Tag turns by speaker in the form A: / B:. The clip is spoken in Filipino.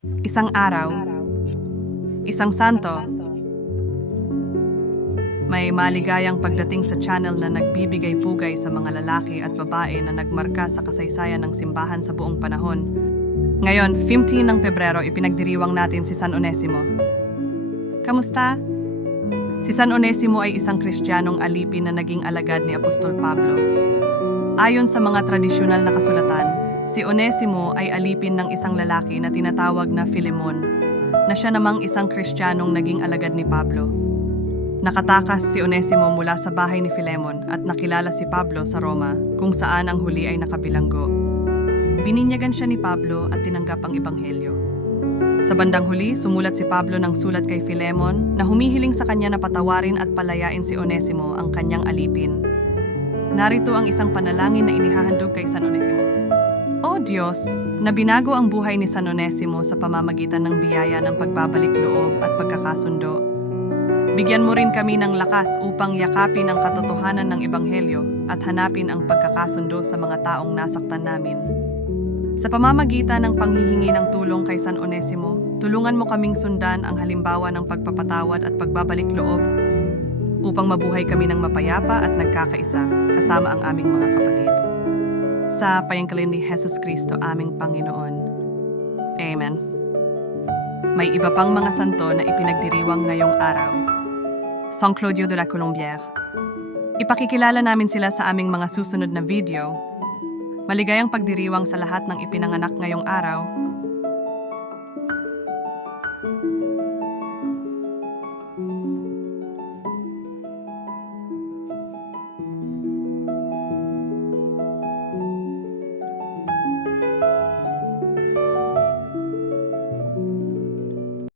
A: Isang araw, isang santo, may maligayang pagdating sa channel na nagbibigay pugay sa mga lalaki at babae na nagmarka sa kasaysayan ng simbahan sa buong panahon. Ngayon, 15 ng Pebrero, ipinagdiriwang natin si San Onesimo. Kamusta? Si San Onesimo ay isang kristyanong alipin na naging alagad ni Apostol Pablo. Ayon sa mga tradisyonal na kasulatan, si Onesimo ay alipin ng isang lalaki na tinatawag na Filemon, na siya namang isang kristyanong naging alagad ni Pablo. Nakatakas si Onesimo mula sa bahay ni Filemon at nakilala si Pablo sa Roma, kung saan ang huli ay nakabilanggo. Bininyagan siya ni Pablo at tinanggap ang ebanghelyo. Sa bandang huli, sumulat si Pablo ng sulat kay Filemon na humihiling sa kanya na patawarin at palayain si Onesimo ang kanyang alipin. Narito ang isang panalangin na inihahandog kay San Onesimo. Diyos, na binago ang buhay ni San Onesimo sa pamamagitan ng biyaya ng pagbabalik loob at pagkakasundo. Bigyan mo rin kami ng lakas upang yakapin ang katotohanan ng Ebanghelyo at hanapin ang pagkakasundo sa mga taong nasaktan namin. Sa pamamagitan ng panghihingi ng tulong kay San Onesimo, tulungan mo kaming sundan ang halimbawa ng pagpapatawad at pagbabalik loob upang mabuhay kami ng mapayapa at nagkakaisa kasama ang aming mga kapatid. Sa payangkalin ni Jesus Kristo aming Panginoon. Amen. May iba pang mga santo na ipinagdiriwang ngayong araw. San Claudio de la Colombière. Ipakikilala namin sila sa aming mga susunod na video. Maligayang pagdiriwang sa lahat ng ipinanganak ngayong araw